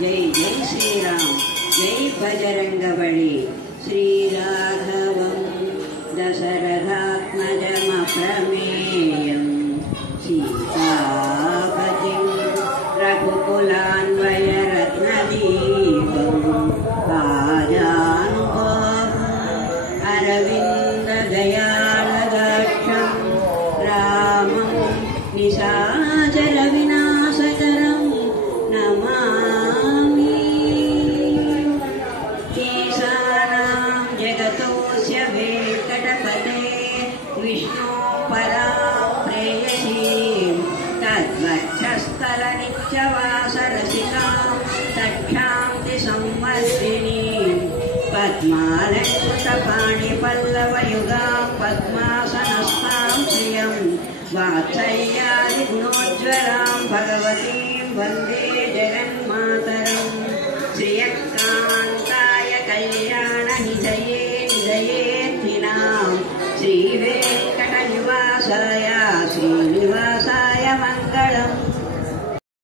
जय जय श्रीराम जय बजरंगबली श्रीराघवं दशरथात्मजमप्रमेयं सीतापतिं रघुकुलान्वयरत्नदीपं राजानुभावम् अरविन्ददयालदाक्षं रामं निशाचरविनाशकरं नमामि। केशानां जगतोऽस्य वेङ्कटपते विष्णो परां प्रेयसीं तद्वक्षस्थलनित्यवासरसिकां तक्षान्ति संवर्धिनीं पद्मालङ्कृतपाणिपल्लवयुगां पद्मासनस्थां श्रियं वात्सल्यादिगुणोज्ज्वलां भगवतीं वन्दे जगन्मातरं। श्रियकान्ताय कल्याणनिधये निधयेऽर्थिनां श्रीवेङ्कटनिवासाय श्रीनिवासाय मङ्गलम्।